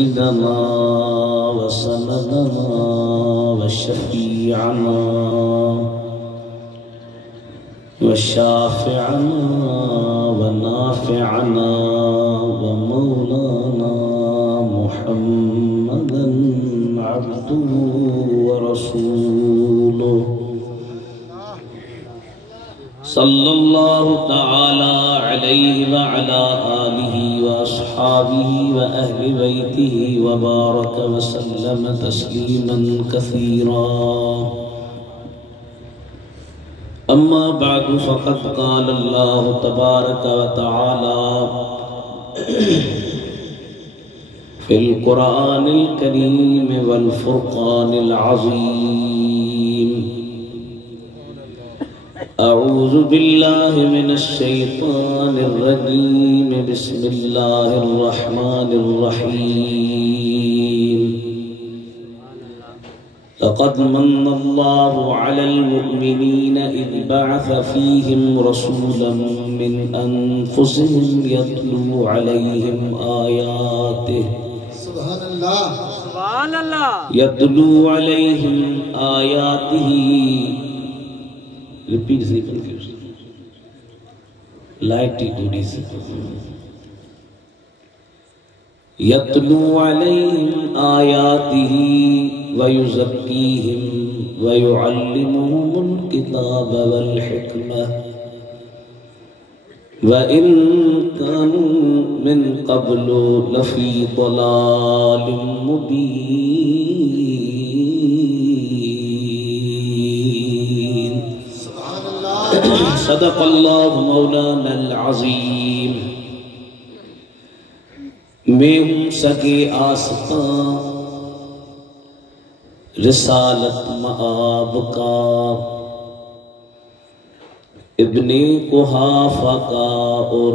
سيدنا وسندنا وشفيعنا وشافعنا ونافعنا ومولانا محمدا عبده ورسوله صلى الله تعالى عليه وعلى آله وأصحابه وأهل بيته وبارك وسلم تسليما كثيرا. أما بعد فقد قال الله تبارك وتعالى في القرآن الكريم والفرقان العظيم: أعوذ بالله من الشيطان الرجيم. بسم الله الرحمن الرحيم. لقد من الله على المؤمنين إذ بعث فيهم رسولا من أنفسهم يتلو عليهم آياته. سبحان الله سبحان الله. يتلو عليهم آياته. Repeat the confusion. Light it to this. يتلو عليهم آياته ويزكيهم ويعلمهم الكتاب والحكمة وإن كانوا من قبل لفي ضلال مبين. صدق الله مولانا العظيم. میں ہوں سگے آستاں رسالت مآب کا، ابن قحافہ کا اور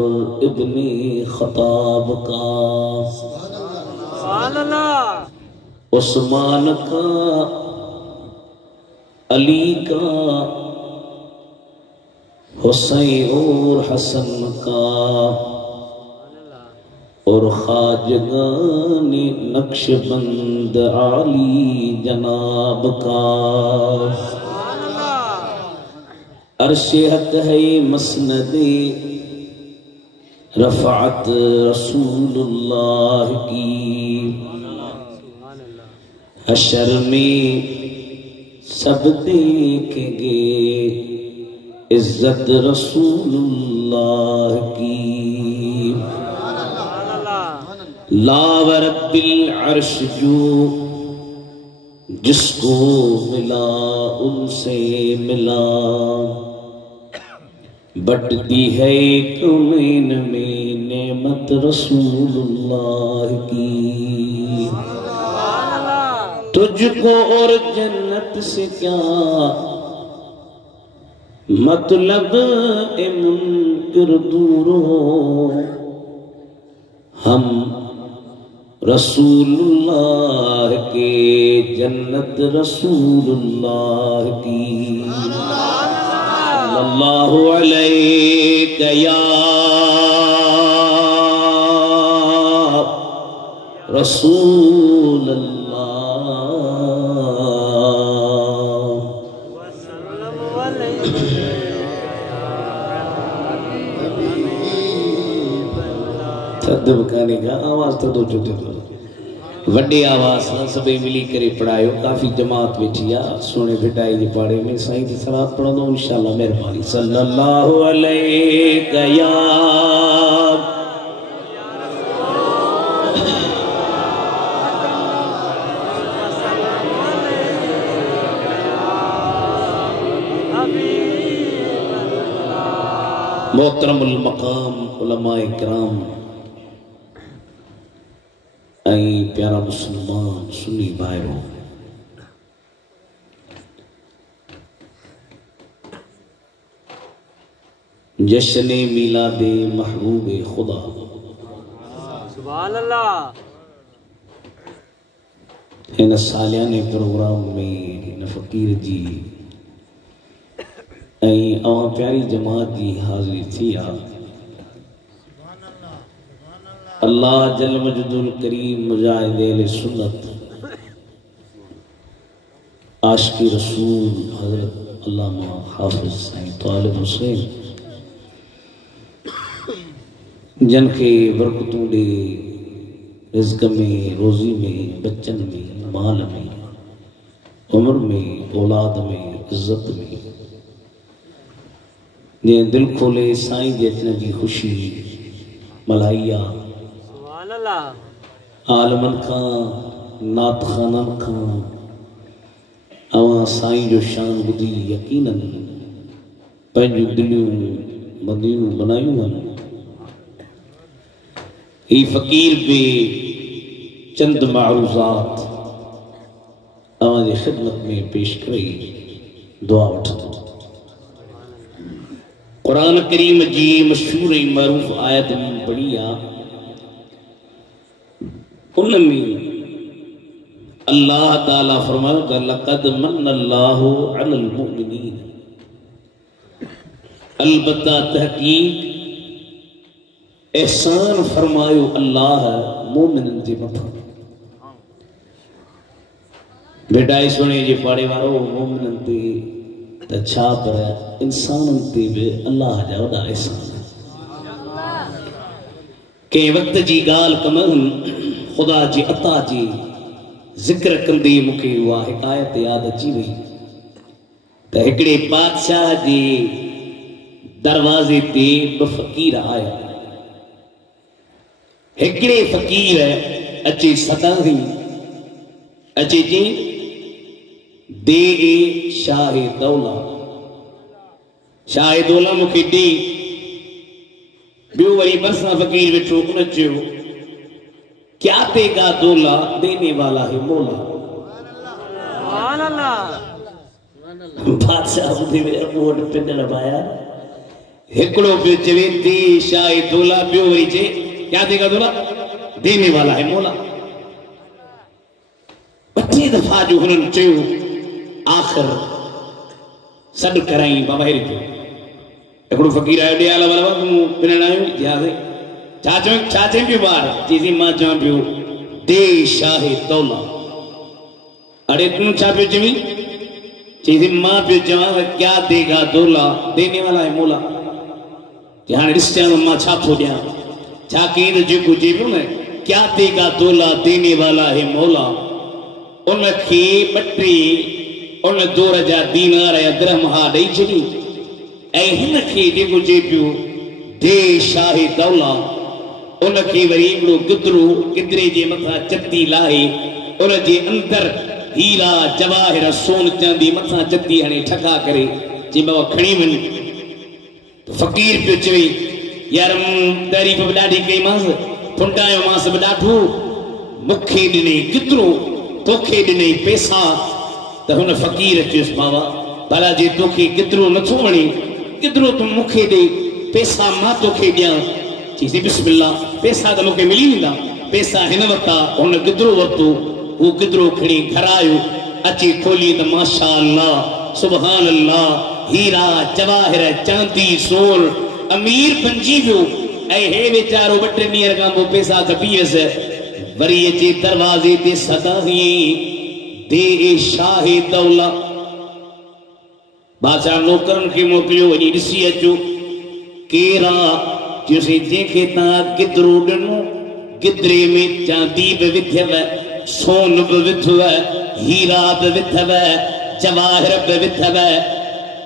ابن خطاب کا، عثمان کا، علی کا، حسین اور حسن کا اور خواجگان نقش بند عالی جناب کا. عرش حق ہے مسند رفعت رسول اللہ کی، حشر میں سب دیکھیں گے عزت رسول اللہ کی. لا ورب العرش جو جس کو ملا ان سے ملا، بٹتی ہے کونین میں نعمت رسول اللہ کی. تجھ کو اور جنت سے کیا مطلب اے منکر دور ہو، ہم رسول اللہ کے جنت رسول اللہ کی. صلی اللہ علیہ یا رسول اللہ. بکانے کا آواز تو دو چھوٹے وڈی آواز سبھی ملی کرے پڑھائیو. کافی جماعت بیٹھیا سونے بھٹائی جی پاڑے میں سائیں کی صلوات پڑھا دو انشاءاللہ مہربانی. صلی اللہ علیہ یا محترم المقام علماء کرام ائی پیارا مسلمان سنی بھائیو، جشن میلاد محبوب خدا. سبحان اللہ. ان سالیانے پروگرام میں فقیر جی ائی اوہاں پیاری جماعت جی حاضری تھی. अल्लाह जल मजदुल करीम मुजाहिद सुन्नत आशिक़ रसूल हज़रत अल्लामा हाफिज़ साईं तालिब हुसैन जन के बरकतों दे रिज़्क़ में, रोज़ी में, बच्चन में, माल में, उम्र में, औलाद में, इज्जत में जे दिल खोले साईं जे अचण जी खुशी मल्हाइया आलमन खां नात खानन खां अवां साईं जो शान ॿुधी यकीनन पंहिंजूं दिलियूं मदीनूं बनायूं आहिनि। ही फ़कीर बि चंद मारूज़ात अवां जी ख़िदमत में पेश करे दुआ वठंदो। कुरान करीम जी मशहूर ऐं मरूफ़ आयत में पढ़ी आहे, उनमें अल्लाह ताला फरमायो त लक़द मन्नल्लाहु अलल मुमिनीन, अलबत्ता तहकीक एहसान फरमायो अल्लाह मोमिनन जे मथां। बेटा सुने जे पाड़े वारो मोमिनन ते त छा पर इंसानन ते भी अल्लाह जा वॾा एहसान। कंहिं वक़्त जी ॻाल्हि कमनि खुदा जी अता जी ज़िक्र कंदे मूंखे उहा हिकायत यादि अची वई त हिकिड़े बादशाह जे दरवाज़े ते ॿ फ़क़ीर आया। हिकिड़े फ़क़ीर अचे सदाही अचे जी दे शाह दौला, शाह दौला मूंखे ॾे। ॿियो वरी बरसां फ़क़ीर वेठो, उन चयो क्या देगा दौला देने वाला है मौला। बादशाह ॿुधी वोट पिंड पाया। हिकिड़ो पियो चवे दे शाह दौला, ॿियो वरी चए क्या देगा दौला देने वाला है मौला। ॿ दफ़ा जो हुननि चयो, आख़िर सॾु कराई बाबा हेरी पियो। हिकिड़ो फ़क़ीर आयो, ॾे आला वाला तूं पिनण आयो छा चयो, छा चई पियो ॿार? चईं मां चवां पियो दे शाह दौला। अरे तूं छा पियो चवीं? चईं मां पियो चवां क्या देगा दौला देने वाला है मौला। हाणे ॾिस मां छा थो ॾियां, छा कई त जेको चए पियो न क्या देगा दौला देने वाला है मौला, उनखे ॿ टे उन दौर जा दीनार या दिरहम ॾेई छॾी। ऐं हिन खे जेको चए पियो दे शाह दौला, उनखे वरी हिकिड़ो गिदरो गिदरे जे मथां चती लाहे उन जे अंदर हीरा जवाहिर सोन चांदी मथां चती हणे ठका करे चई बाबा खणी वञ। फ़क़ीर पियो चवे यार तारीफ़ बि ॾाढी कईमांसि, फुंडायोमांसि बि ॾाढो, मूंखे ॾिनई गिदरो तोखे ॾिनई पैसा। त हुन फ़क़ीर चयुसि बाबा भला जे तोखे गिदरो नथो वणे, गिदरो तूं मूंखे ॾे, पैसा मां तोखे ॾियां। चईसि बिस्मिल्लाह, पैसा तो मूंखे मिली वेंदा। पैसा हिन वरिता, हुन गिदरो वरितो, वो गिदरो खणी घर आयो, अची खोली त माशा अल्लाह सुभान अल्लाह, हीरा जवाहिर चांदी सोन, अमीर बणिजी वियो। ऐं हे वीचारो ॿ टे ॾींहं खां पोइ पैसा खपी वियसि, वरी अची दरवाज़े ते सदाही दे शाह दौला। बादशाह नौकरनि खे मोकिलियो, वञी ॾिसी अचो केरु आहे। चयोसीं जंहिंखे तव्हां गिदरो ॾिनो, गिदरे में चांदी बि विधव, सोन बि विधव, हीरा बि विधव, जवाहिर बि विधव।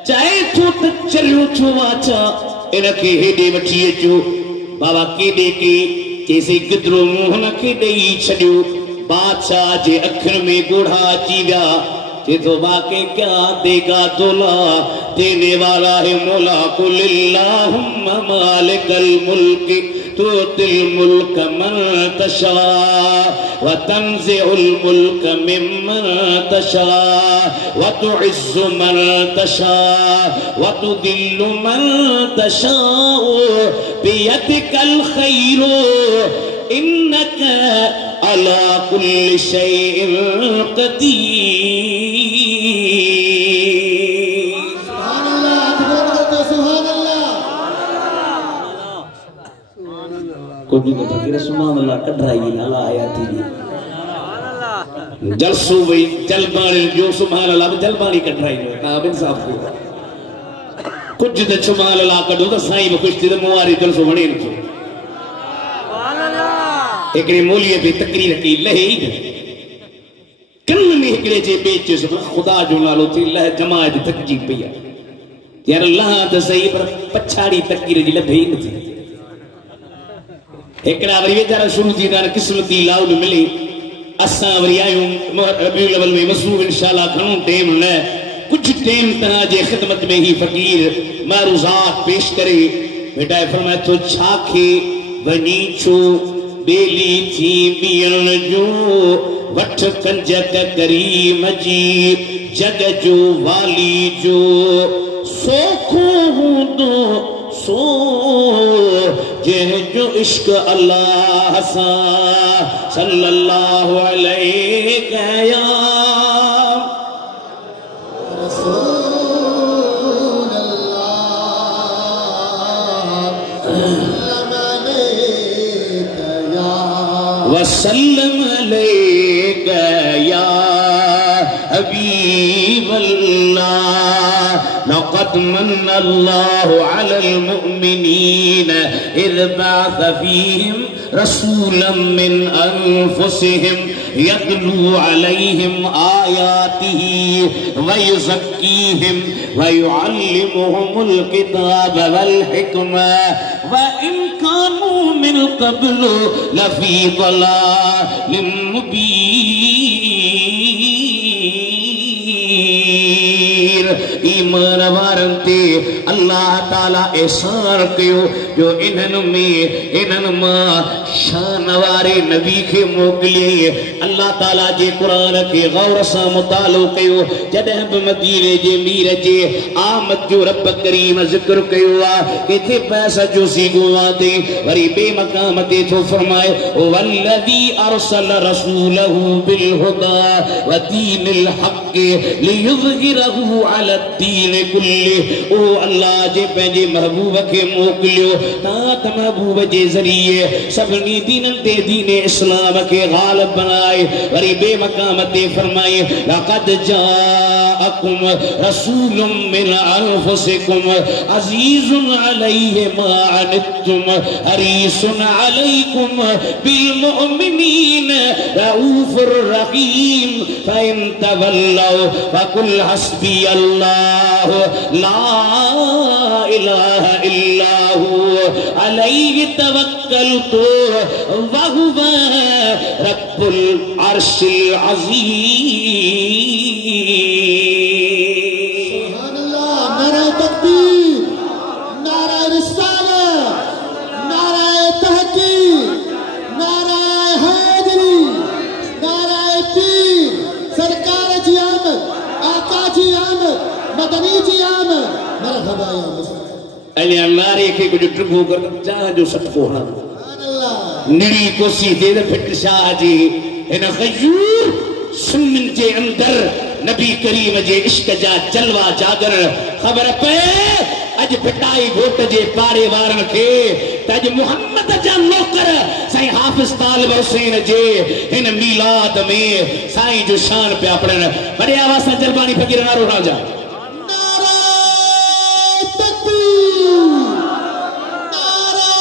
चाहे थो त चरियो थियो आहे छा, इनखे हेॾे वठी अचो। बाबा केॾे के चईसीं गिदरो मूं हुनखे ॾेई छॾियो। बादशाह जे अखियुनि में ॻोढ़ा अची विया। चए वाकई क्या देगा दौला देने वाला है मौला, कुलिल्लाहुम्मा मालिकल मुल्क तुतिल मुल्क मन तशा व तंज़िउल मुल्क मिम्मन तशा व तुइज़्ज़ु मन तशा व तुदिल्लु मन तशा बियदिकल खैरु इन्नका अला कुल्लि शैइन क़दीर। कुछ तो फकीर सुभान अल्लाह कढ़ाई ना लाया थी जलसो वही जलबानी जो सुभान अल्लाह जलबानी कढ़ाई ना इंसाफ को कुछ तो सुभान अल्लाह कढो तो साईं में कुछ तो मुआरी जलसो बने न एकड़े मौलिया पे तकरीर की लही कन में एकड़े जे बेच खुदा जो नालो थी लह जमात तकजी पिया यार अल्लाह तो सही पर पछाड़ी तकरीर जी लभई न थी एकड़ा वरी बेचारा शुरू थी ना किस्मती लाउड मिली असा वरी आयो रबीउल अव्वल में मसरूफ इंशाअल्लाह घणो टाइम न कुछ टाइम तना जे खिदमत में ही फकीर मारूजात पेश करे बेटा फरमाए तो छाखे वनी छो बेली थी बियन जो वठ कंज करीम जी जग जो वाली जो सोखो हूंदो सो जंहिं जो इश्क अल्लाह सा सल्लल्लाहु अलैहि कया रसूल अल्लाह वसल्लम अलैका या हबीब अल्लाह लक़द मन्ना अल्लाहु अलल मुअमिनीन इज़ बअथ फ़ीहिम रसूलन मिन अनफुसिहिम यतलू अलैहिम आयातिही व युज़क्कीहिम व युअल्लिमुहुमुल किताब वल हिकमा व इन कानू मिन क़ब्लु लफ़ी ज़लालिम मुबीन। ईमान वारंते अल्लाह ताला एहसान कयो जो इन्हन में इन्हन मां शान वारे नबी के मोकलिए अल्लाह ताला जे कुरान के गौर से मुतालो कयो जडह भी मदीने जे मीर जे आमद जो रब करीम जिक्र कयो आ किथे पैसा जो सीगो आते वरी बे मकाम ते तो फरमाए वल्लदी अरसल रसूलहु बिल हुदा व दीनिल हक लियुज़हिरहु अला दीन कुल्ली ओ अल्लाह जे पंहिंजे महबूब के मोकलियो तात महबूब जे जरिए सभनी दीनन ते दीन इस्लाम के गालिब बनाए वरी बे मकाम ते फरमाए लक़द जाअकुम रसूलुम मिन अनफुसिकुम अज़ीज़ुन अलैहि मा अनित्तुम हरीसुन अलैकुम बिल मुमिनीन रऊफुर रहीम फ़इन तवल्लौ फकुल हस्बी अल्लाह ला इलाहा इल्ला हु अलैहि तवक्कलतु व हुवा रब्बुल अर्शिल अज़ीम। सुभान अल्लाह। नारा तकबीर, नारा रिसालत, नारा तहकीक, नारा हैदरी, नारा पीर, सरकार जी आमद, आका जी आमद, मदनी जी आमद। मरहबा या मुस्तफा। अले नारे के कुछ ट्रिपो कर जा जो सटको हणा सुभान अल्लाह। निड़ी कोसी दे फिट शाह जी इन गयूर सुन्नन जे अंदर नबी करीम जे इश्क जा जलवा जागर खबर पे अज फिटाई घोट जे पारे वारन के तज मोहम्मद जा नौकर साईं हाफिज तालिब हुसैन जे इन मीलाद में साईं जो शान पे पढ़न बड़े आवाज से जलबानी फकीर नारो राजा नारा तकबीर, नारा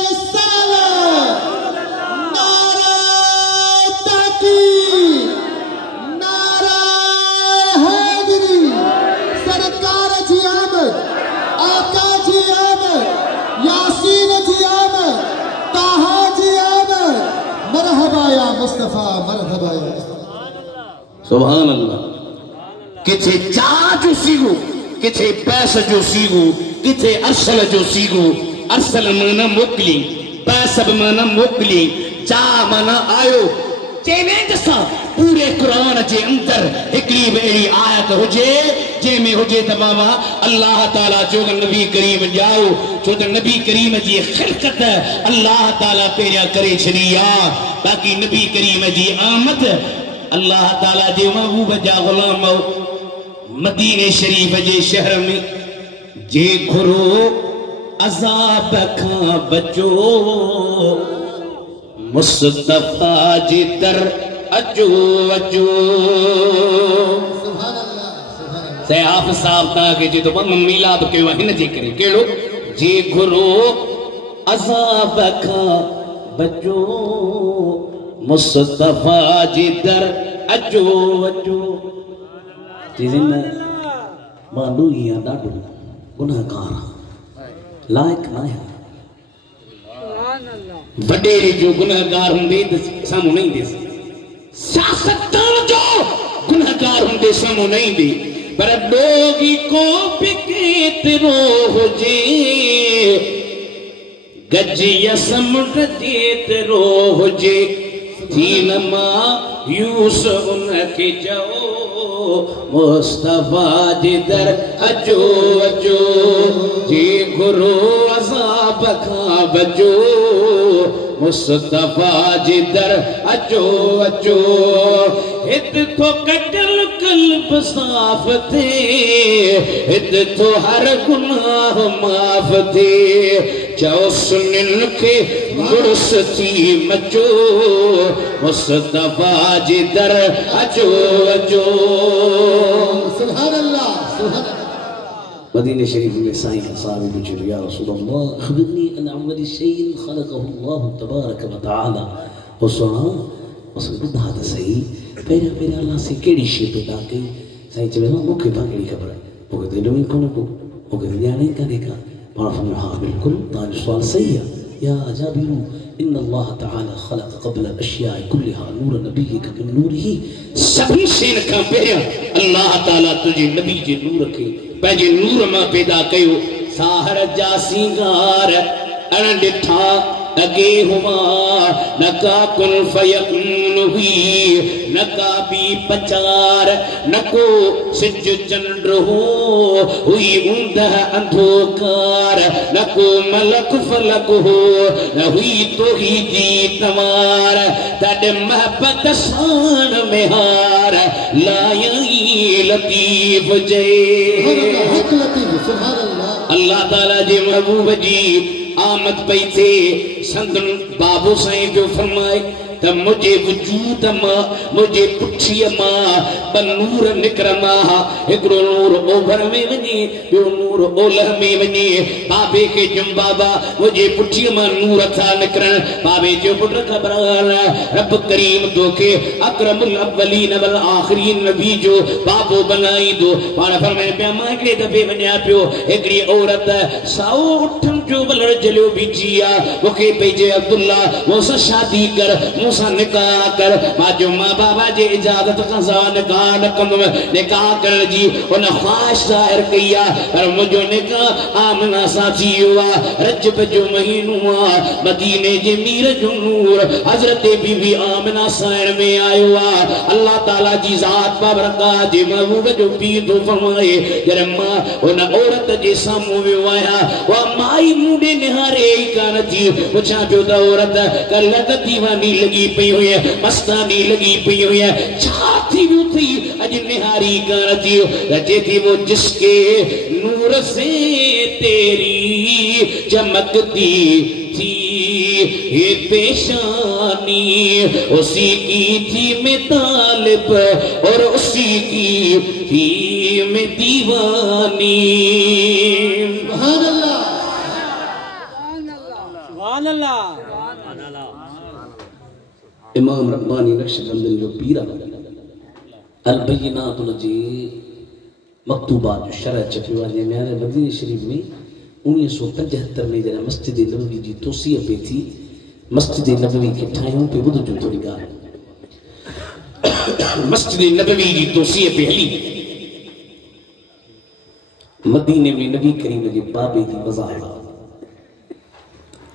रिसालत, नारा तहकीक, नारा हैदरी, सरकार जी आमद, आका जी आमद, यासीन जी आमद, ताहा जी आमद। मरहबा या मुस्तफा, मरहबा या मुस्तफा। सुभान अल्लाह। किथे चा जो सीगू किथे पैस जो सीगू किथे असल जो सीगू असल माना मोकली पैस माना मोकली चा माना आयो चेने जसा पूरे कुरान जे अंदर एकली बेड़ी आयत हुजे जेमें हुजे त बाबा अल्लाह ताला जो नबी करीम जाओ जो नबी करीम जी खिलकत अल्लाह ताला पेरिया करे छड़िया बाकी नबी करीम जी आमद अल्लाह ताला जे महबूब जा गुलाम मदीने शरीफ जे शहर में जे घुरो अजाब खां बचो मुस्तफा जी दर अचो अचो से आप साहब ता के जे तो मिलाद कयो हिन जे करे केड़ो जे घुरो अजाब खां बचो मुस्तफा जी दर अचो अचो जिन मांडू या डाडू गुनाहगार लायक ना है वडेरे जो गुनाहगार होंदे सामू नहीं दे सियासतदान जो गुनाहगार होंदे सामू नहीं दे पर डोगी को बिकेतरो हुजे गजिया समुंड जेतरो हुजे थीन मां यूसुफ उनके जाओ मुस्तफा जी दर अचो अचो जे घुरो अज़ाब खां बचो मुस्तफा जी दर अचो अचो हित तो कटल कल्ब साफ थे हित तो हर गुनाह माफ थे चओ सुनिन के मुर्स थी मचो मुस्तफा जी दर अचो अचो सुभान अल्लाह सुभान मदीने शरीफ में साईं का साहब पूछे या रसूल अल्लाह अखबिरनी अन अव्वल शैइन खलक़हु अल्लाह तबारक व तआला ओ सुना उस बुधा त सही पेरा पेरा अल्लाह से केड़ी शे पैदा कई साईं चवे मूंखे केड़ी खबर मूंखे दिल में कोन को मूंखे ॼाणे काने का पाण फरमायो हां बिल्कुल तांजो सवाल सही है या जाबिरू इन अल्लाह तआला खलक़ क़ब्ल अशिया कुल्लिहा नूर नबीक मिन नूरिही सभी शैन का पेरा अल्लाह ताला तुझे नबी जे नूर के पंहिंजे नूर मां पैदा कयो साहर जा सिंगार अण ॾिठा अगे हुआ नका कुल फयकून हुई नका बी पचार नको सिज चंद्र हो हुई ऊंदह अंधोकार नको मलक फलक हो न हुई तो ही जी तवार तड महबत शान में हार लायई लतीफ जय अल्लाह ताला जे महबूब जी आमद पई थे संतन बाबू साईं जो फरमाए त मुझे वजूद मां मुझे पुठीअ मां ब नूर निकरमा हिकड़ो नूर ओभर में वञे ॿियो नूर ओलह में वञे बाबे के जुम बाबा मुझे पुठीअ मां नूर था निकरण बाबे जो पुट ख़बर रब करीम तोखे अकरमुल अव्वलीन वल आखिरीन नबी जो बाबो बनाई दो पाण फरमाए पिया मां हिकड़े दफ़े वञा पियो हिकड़ी औरत साओ उठन जो बलर जलियो बीठी आ मूंखे पई जे अब्दुल्ला मूंसां शादी कर मूंसां निकाह कर मां जो मां बाबा जे इजाज़त खां सवाइ निकाह न कंदुमि निकाह करण जी उन ख़्वाहिश ज़ाहिर कई आहे पर मुंहिंजो निकाह आमना सां थी वियो आहे रजब जो महीनो आहे मदीने जे मीर जो नूर हज़रत बीबी आमना साइण में आयो आहे अल्लाह ताला जी ज़ात बाबरकात जे महबूब जो पीर थो फरमाए जॾहिं मां उन औरत जे साम्हूं वियो आहियां उहा माई मुंडे निहारे ई कान थी पुछां पियो त औरत कल्ह दीवानी लगी पई हुई मस्तानी लगी पई हुई छा थी वियो थी अॼु निहारी कान थी रचे थी वो जिसके नूर से तेरी चमकती थी ये पेशानी उसी की थी मैं तालिब और उसी की थी मैं दीवानी सुभान अल्लाह सुभान अल्लाह इमाम रब्बानी नक्शबंदी जो पीरा अल-बय्यिनात जी मकतूबात जो शरह छपियो आहे जंहिं मदीने शरीफ में 1975 में जॾहिं मस्जिद नबवी जी तोसीअ पे थी मस्जिद नबवी खे ठाहियूं पे ॿुधजो थोरी ॻाल्हि मस्जिद नबवी जी तोसीअ पे हली मदीने में नबी करीम जे बाबे जी मज़ार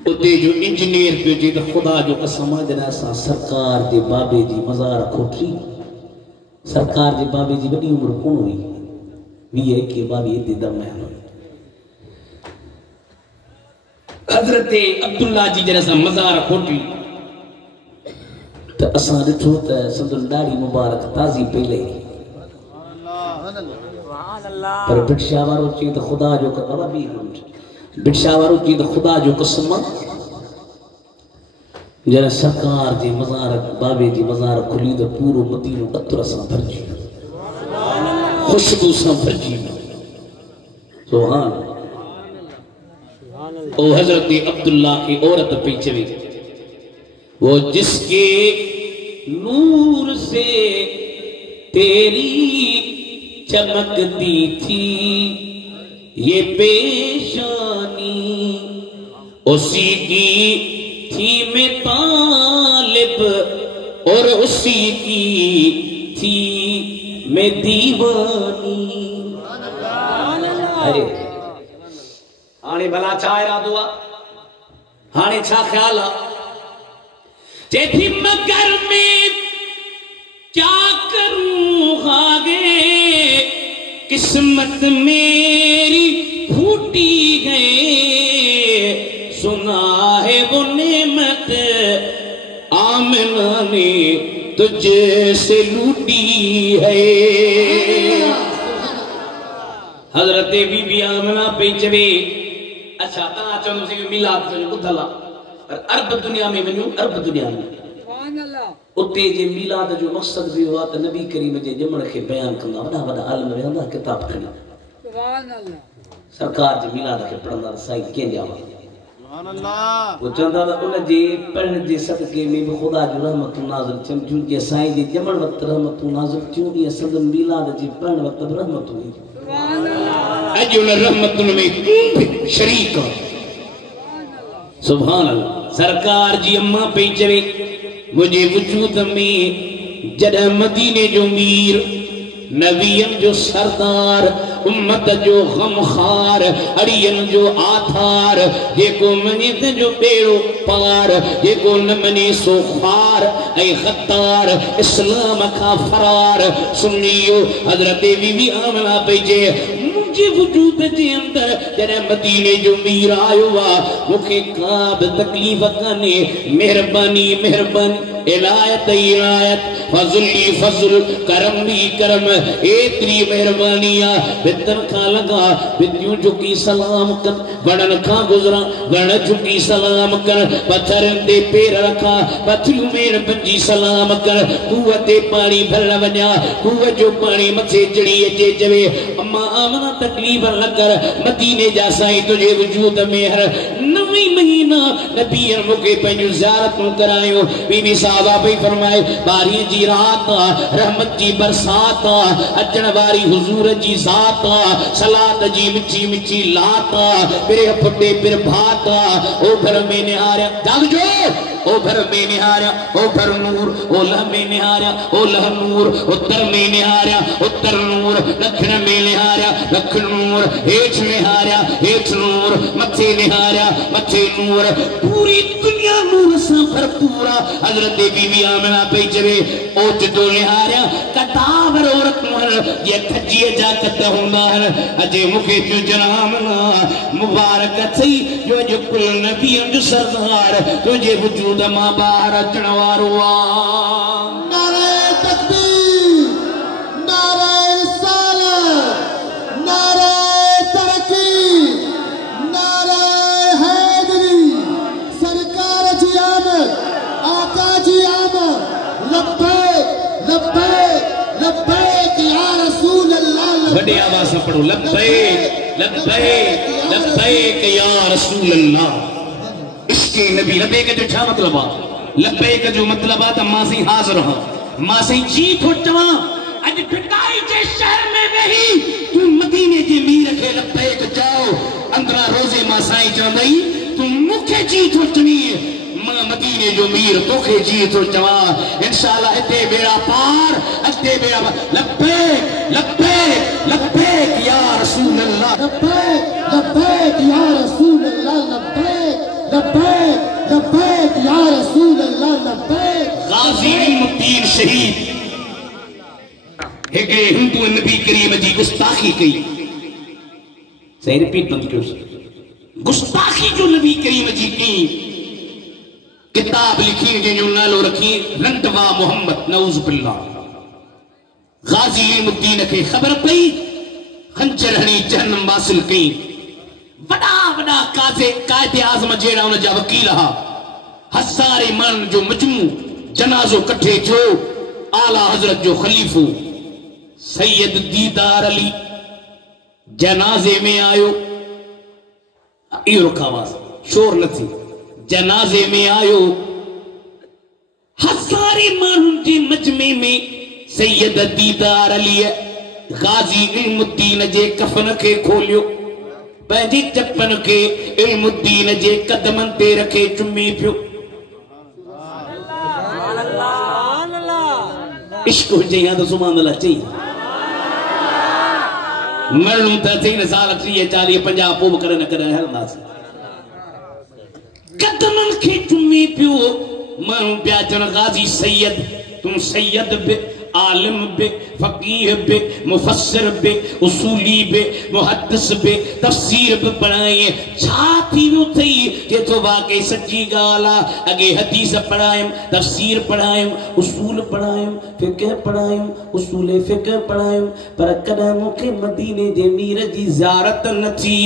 उते जो इंजीनियर पियो जे त ख़ुदा जो कसम आहे जॾहिं असां सरकार जे बाबे जी मज़ार खोटी सरकार जे बाबे जी वॾी उमिरि कोन हुई 20-21 22 ते दरमियान हुई हज़रत अब्दुल्ला जी जॾहिं असां मज़ार खोटी त असां ॾिठो त संदन ॾाढ़ी मुबारक ताज़ी पई लही पर भिक्षा वारो चई त ख़ुदा जो कसम 2 मिंट बिरशावरो की तो खुदा जो कसम जरा सरकार जी मज़ार बाबे जी मज़ार खुली तो पूरो मदीनो अतर सां भरजी खुशबू सां भरजी सुभान ओ हजरत अब्दुल्ला की औरत पे चवी वो जिसके नूर से तेरी चमकती थी ये पेशानी उसी की थी मैं तालिब और उसी की थी मैं दीवानी। अरे हाणे भला छा इरादो आ हाणे छा ख्याल आ चेथी मगर में क्या करूं आगे किस्मत मेरी फूटी है सुना है वो नेमत आमना ने तुझे से लूटी है। हजरत बीबी आमना पे चवे अच्छा ता चवंदो सी मिलाद जो ॿुधल आहे पर अरब दुनिया में वञो अरब दुनिया में उते जे मिलाद जो मक़सद भी हुआ त नबी करीम जे ॼमण खे बयान कंदा वॾा वॾा आलिम वेहंदा किताब खणी सरकार जे मिलाद खे पढ़ंदा साईं कीअं ॼावा वो चवंदा त उन जे पढ़ण जे सदके में भी खुदा जो रहमतूं नाज़िल थियनि थियूं जे साईं जे ॼमण वक़्तु रहमतूं नाज़िल थियूं ईअं संदन मिलाद जे पढ़ण वक़्तु बि रहमतूं अॼु उन रहमतुनि में तूं बि शरीक सुभान अल्लाह। सरकार जी अम्मा पई चवे मुझे वजूद में जॾहिं मदीने जो मीर नबियन जो सरदार उम्मत जो गमखार अड़ियन जो आधार जेको मने त जो बेड़ो पार जेको न मने सो खार ऐ खतार इस्लाम का फरार सुनियो हजरत बीबी आमना पे जे मुझे वजूद जे अंदर जॾहिं मदीने जो मीर आयो आ मूंखे का बि तकलीफ़ कान्हे मेहरबानी मेहरबानी इनायत इनायत फज़ली फज़ल करम भी करम एतरी मेहरबानी आ बितन का लगा बितियूं झुकी सलाम कर वणन का गुजरा वण झुकी सलाम कर पत्थरन ते पैर रखा पत्थरियों में पंजी सलाम कर कुआ ते पानी भरण वञा कुआ जो पानी मथे चढ़ी अचे चवे अम्मा आमना तकलीफ़ न कर मदीने जा साईं तुझे वजूद में हर नवी महीना नबी मूंखे पंहिंजूं ज़ियारतूं करायो बीबी साहबा पई फरमाए बारी जी रात रहमत जी बरसात अचण वारी हुजूर जी ज़ात सलात जी मिठी मिठी लात पिरे फुटे पिर भात ओ घर में निहारिया जागजो ओ घर में निहारिया ओ घर नूर ओ लह में निहारिया ओ लह नूर उत्तर में निहारिया उत्तर नूर दक्षिण में निहारिया दक्षिण नूर हेठ निहारिया हेठ नूर मथे निहारिया मथे नूर पूरी दुनिया नूर से भरपूर हजरत बीबी आमना पे चवे ओचतो निहारिया कताब औरत मोहन ये खजिए जा कत हुंदा अजे मुखे जो जनामना मुबारक थई जो जो कुल नबी जो सरदार तुझे वजूद मां बाहर अचण वारो आ। नारे तकबीर नारे रिसालत नारे तरक्की नारे हैदरी सरकार जी आमद आका जी आमद लब्बैक लब्बैक लब्बैक या रसूल अल्लाह बड़ी आवाज से पढ़ो लब्बैक लब्बैक लब्बैक या रसूल अल्लाह। इसके नबी लब्बैक जो क्या मतलब है लब्बैक जो मतलब है मां से हाजिर हां मां से जी थो चवा अज फिटाई जे शहर में वही तू मदीने जे मीर के लब्बैक जाओ अंदरा रोजे मां साईं चवंदई तू मुखे जी थो चवी मां मदीने जो मीर तोखे जी थो चवा इंशाअल्लाह हिते बेड़ा पार हिते बेड़ा लब्बैक लब्बैक लब्बैक या रसूल अल्लाह लब्बैक लब्बैक या रसूल अल्लाह लब्बैक लब्बैक लब्बैक या रसूल अल्लाह लब्बैक। गाजी इल्मुद्दीन शहीद एक हिंदू नबी करीम जी गुस्ताखी कई सही रिपीट बंद करो गुस्ताखी जो नबी करीम जी की किताब लिखी जो नालो रखी रंटवा मोहम्मद नऊज़ बिल्लाह गाजी इल्मुद्दीन के खबर पई खंजर हणी जहन्नम वासिल कई वड़ा वड़ा कायदे आज़म जेड़ा उन जा वकील हा हज़ारे माण्हुनि जो मजमू जनाज़ो कठे थियो आला हज़रत जो ख़लीफ़ो सैयद दीदार अली जनाज़े में आयो इहो रुख आवाज़ शोर न थी जनाज़े में आयो हज़ारे माण्हुनि जे मजमे में सैयद दीदार अली गाज़ी इल्मुद्दीन जे कफ़न खे खोलियो पंहिंजी चपन खे इल्मुद्दीन जे कदमनि ते रखे चुमे पियो इश्क हुजे या तो सुभान अल्लाह चई मरणू त थी न साल 30 40 50 पोइ बि करे न करे हलंदासीं कदमनि खे चुमे पियो माण्हू पिया चवनि गाज़ी सैयद तूं सैयद बि आलिम बि फकीह बि मुफस्सिर बि उसूली बि मुहद्दिस बि तफसीर बि पढ़ाई छा थी वियो अथई जे तो वाकई सच्ची ॻाल्हि आहे अॻे हदीस पढ़ायमि तफसीर पढ़ायमि उसूल पढ़ायमि फ़िक़्ह पढ़ायमि उसूल फ़िक़्ह पढ़ायमि पर कॾहिं मूंखे मदीने जे मीर जी ज़ियारत न थी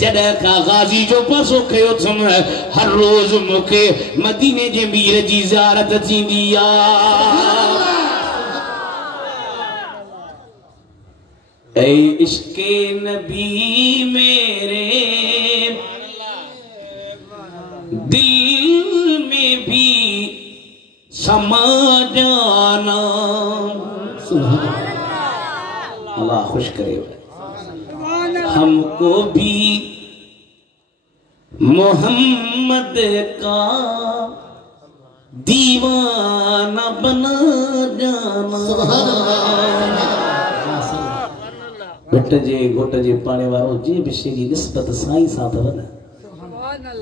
जॾहिं खां गाज़ी जो पासो कयो अथमि हर रोज़ मूंखे मदीने जे मीर जी ज़ियारत थींदी आहे ऐ इश्क़े नबी मेरे दिल में भी समा जाना अल्लाह खुश करे हमको भी मोहम्मद का दीवाना बना जाना घट जे घोट जे पाने वारो जे भी शे जी निस्बत साईं सां अथव न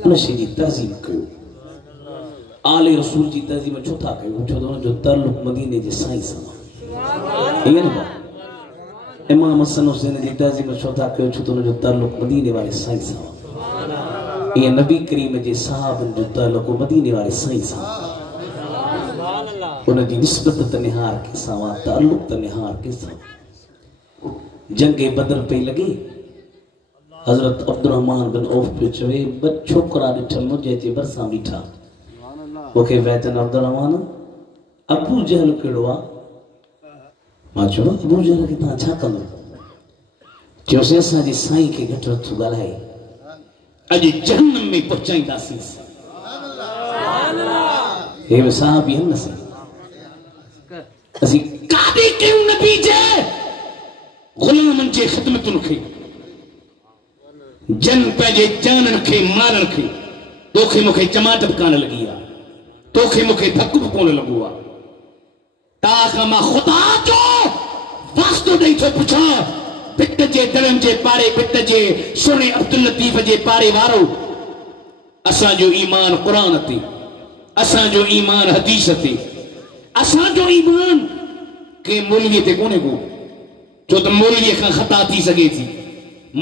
उन शे जी तहज़ीम कयो आले रसूल जी तहज़ीम छो था कयो छो त उन जो ताल्लुक मदीने जे साईं सां ईअं न इमाम हसन हुसैन जी तहज़ीम छो था कयो छो त उन जो ताल्लुक मदीने वारे साईं सां ईअं नबी करीम जे सहाबनि जो ताल्लुक मदीने वारे साईं सां उन जी निस्बत त निहार के सां ताल्लुक त निहार के सां जंगे बदर पे लगी हजरत अब्दुर्रहमान बिन औफ पे चवे ब छोकरा ॾिठल मुझे जे बरसा बीठा ओके वैतन अब्दुर्रहमान अबू जहल केड़ो आ मां चयो अबू जहल के ता छा कंदो जो से असा जी साईं के घट थु गालाए अज जहन्नम में पहुंचाईंदासीं सुभान अल्लाह हे साहब ही न से असि कादे के नबी जे गुलामन जे खिदमतुन खे जन पंहिंजे जानन खे मारण खे तोखे मूंखे चमाट बि कान लॻी आहे तोखे मूंखे धक बि कोन लॻो आहे ता खां मां ख़ुदा जो वास्तो ॾेई थो पुछां पिट जे दरनि जे पारे पिट जे सुहिणे अब्दुल लतीफ़ जे पारे वारो असांजो ईमान क़ुरान ते असांजो ईमान हदीस ते असांजो ईमान के मौलवी ते कोन्हे को जो तो मौलवी का खता थी सके थी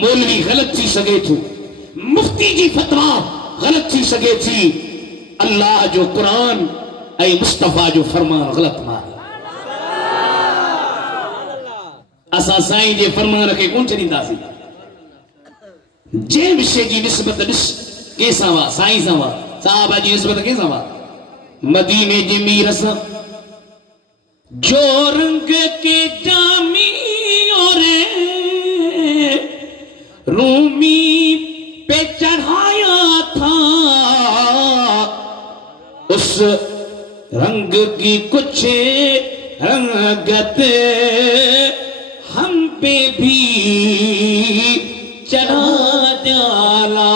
मौलवी गलत थी सके थो मुफ्ती जी फतवा गलत थी सके थी अल्लाह जो कुरान ऐ मुस्तफा जो फरमान गलत मारे असा साईं जे फरमान के कोन छॾींदासीं जे विषय जी निस्बत ॾिस केसां वा साईं सां वा साहब जी निस्बत केसां वा मदीने जे मीर सां जो रंग के जामी रूमी पे चढ़ाया था उस रंग की कुछ रंगत हम पे भी चढ़ा डाला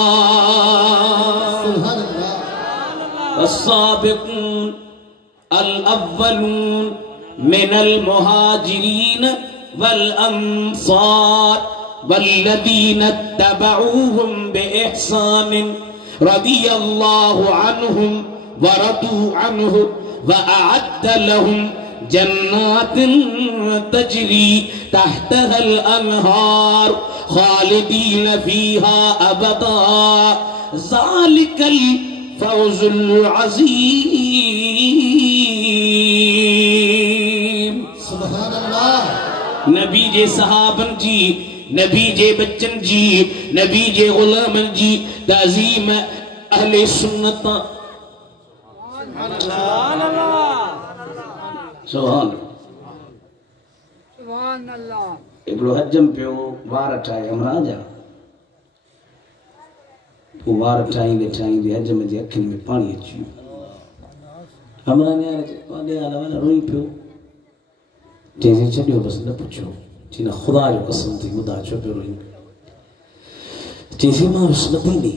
अस्साबिकून अल-अव्वलून मिनल मुहाजिरीन वल अंसार वल्लदीन तबऊहुम बिइहसान रदियल्लाहु अन्हुम वरदू अन्हु वअअद्द लहुम जन्नातिन तजरी तहतहल अनहार खालिदीन फीहा अबदा ज़ालिकल फौजुल अज़ीम। सुभान अल्लाह। नबी जे सहाबन जी नबी जे बच्चन जी नबी जे गुलामन जी ताजीम अहले सुन्नत सुभान अल्लाह एकड़ो हजम पियो वार ठाए हमराजा वो वार ठाईंदे हजम जे अखियुनि में पानी अची वियो हमरा ने पाने आला वाला रोई पियो जैसे छॾियो बसि न पुछो चई न ख़ुदा जो कसम थी ॿुधा छो पियो रोई चईसि मां वियुसि मदीने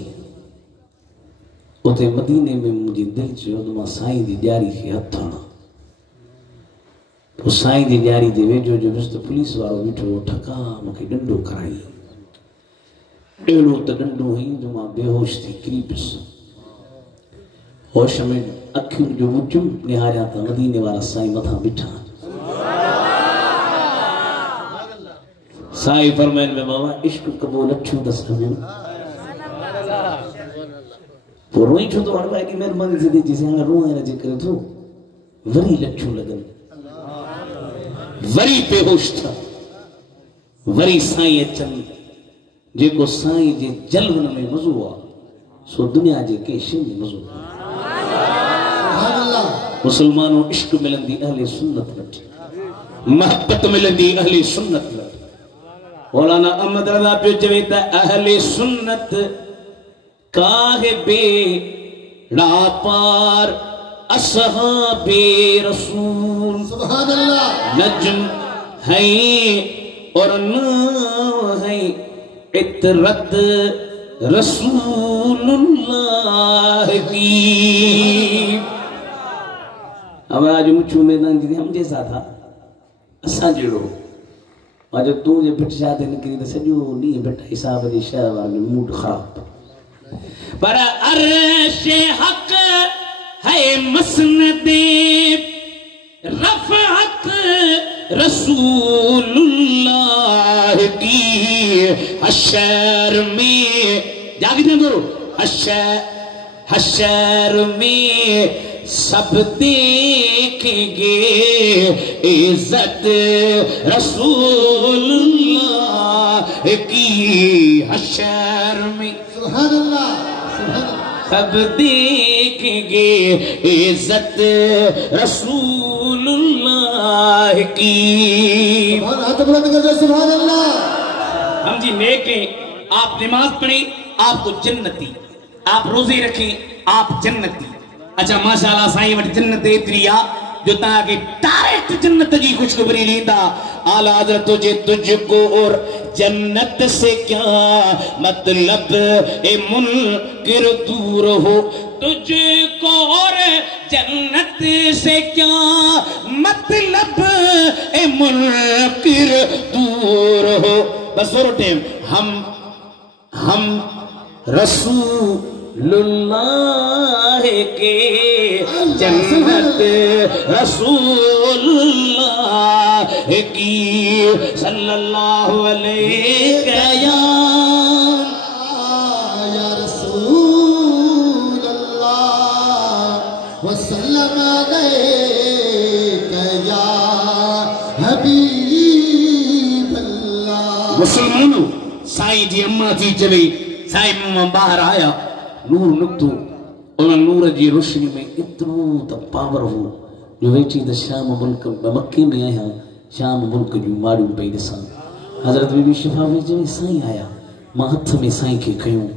उते मदीने में मुंहिंजी दिलि चयो त मां साईं जी ॾियारी खे हथु हणां पोइ साईं जी ॾियारी जे वेझो जो वियुसि त पुलिस वारो बीठो ठका मूंखे ॾंडो कराई अहिड़ो त ॾंडो हईं जो मां बेहोश थी किरी पियुसि होश में अखियुनि जो मुचुम निहारियां त मदीने वारा साईं मथां बीठा साईं फरमाइन में मामा इश्क कबूल अछू दस हमें पोइ रोई छो तो हर की मेहरबानी थी जिसे हाणे रोए न जे करे थो वरी लच्छू लगन वरी बेहोश था वरी साईं अचन जेको साईं जे जलवन में मज़ो आहे सो दुनिया जे के शइ में मज़ो मुसलमानों इश्क मिलंदी अहले सुन्नत वटि मोहब्बत मिलंदी अहले सुन्नत वटि मौलाना अहमद रज़ा पे चवे त अहले सुन्नत काहे बेड़ा पार असहाबे रसूल सुभान अल्लाह नजम है और न है इतरत रसूलुल्लाह की अब आज मुझे मैदान जी हम जैसा था असा जड़ो आज तू जे पिट जाते निकली तो सजो नी बेटा हिसाब जे शहर वाले मूड खराब पर अर्श हक है मसनदे रफ़अत रसूलुल्लाह की हशर में जागते दो हशर में सब देखेंगे इज्जत रसूलुल्लाह की हशर में सुभान अल्लाह सुभान अल्लाह सब देखेंगे इज्जत रसूलुल्लाह की सुभान हाथ बुलंद कर दे सुभान अल्लाह हम जी नेके आप नमाज पढ़ें आपको जन्नती आप रोजे रखें आप जन्नती अच्छा माशाल्लाह साईं वटि जन्नत एतिरी आहे जो तव्हांखे डायरेक्ट जन्नत जी खुशखबरी ॾींदा आला हज़रत तुझे तुझको और जन्नत से क्या मतलब ए मुनकिर दूर हो तुझको और जन्नत से क्या मतलब ए मुनकिर दूर हो बस और टाइम हम रसूलुल्लाह के जन्नत रसूलुल्लाह की सल्लल्लाहु अलैहि या रसूल अल्लाह वसल्लम अलैका या हबीब अल्लाह मुसलमानों साईं जी अम्मा थी चवे साईं मां बाहर आया नूर निकतो उन नूर जी रोशनी में इतनो त पावर हो जो वेठी त शाम मुल्क मक्के में आया शाम मुल्क जूं माड़ियूं पई ॾिसां हज़रत बीबी शिफा में चवे साईं आया मां हथ में साईं खे खयूं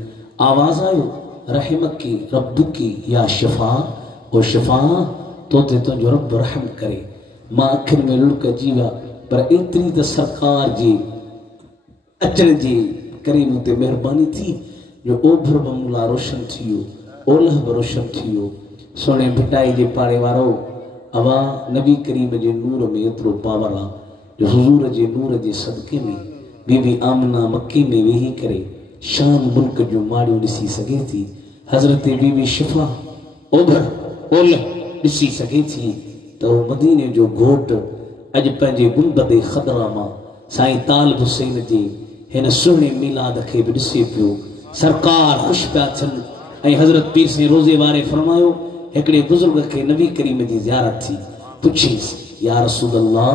आवाज़ आयो रहमकी रब्बुकी या शिफा ओ शिफा तो ते तुंहिंजो रब रहम करे मां अखियुनि में लुढ़क अची विया पर एतिरी त सरकार जी अचण जे करे मूं ते महिरबानी थी जो ओभर बमुला रोशन थी वियो ओलह बि रोशन थी वियो सोने भिटाई जे पाड़े वारो अवा नबी करीम जे नूर में एतिरो पावर आहे जो हुजूर जे नूर जे सदके में बीबी आमना मक्के में वेही करे शाम मुल्क जूं माड़ियूं ॾिसी सघे थी हज़रत बीबी शिफा ओभर ओलह ॾिसी सघे थी त मदीने जो घोट अॼु पंहिंजे गुंबद ख़दरा मां साईं तालिब हुसैन जे हिन सुहिणे मीलाद खे बि ॾिसे पियो सरकार ख़ुश पिया थियनि ऐं हज़रत पीर साईं रोज़े वारे फरमायो हिकिड़े बुज़ुर्ग खे नबी करीम जी ज़ियारत थी पुछीसि या रसूल अल्लाह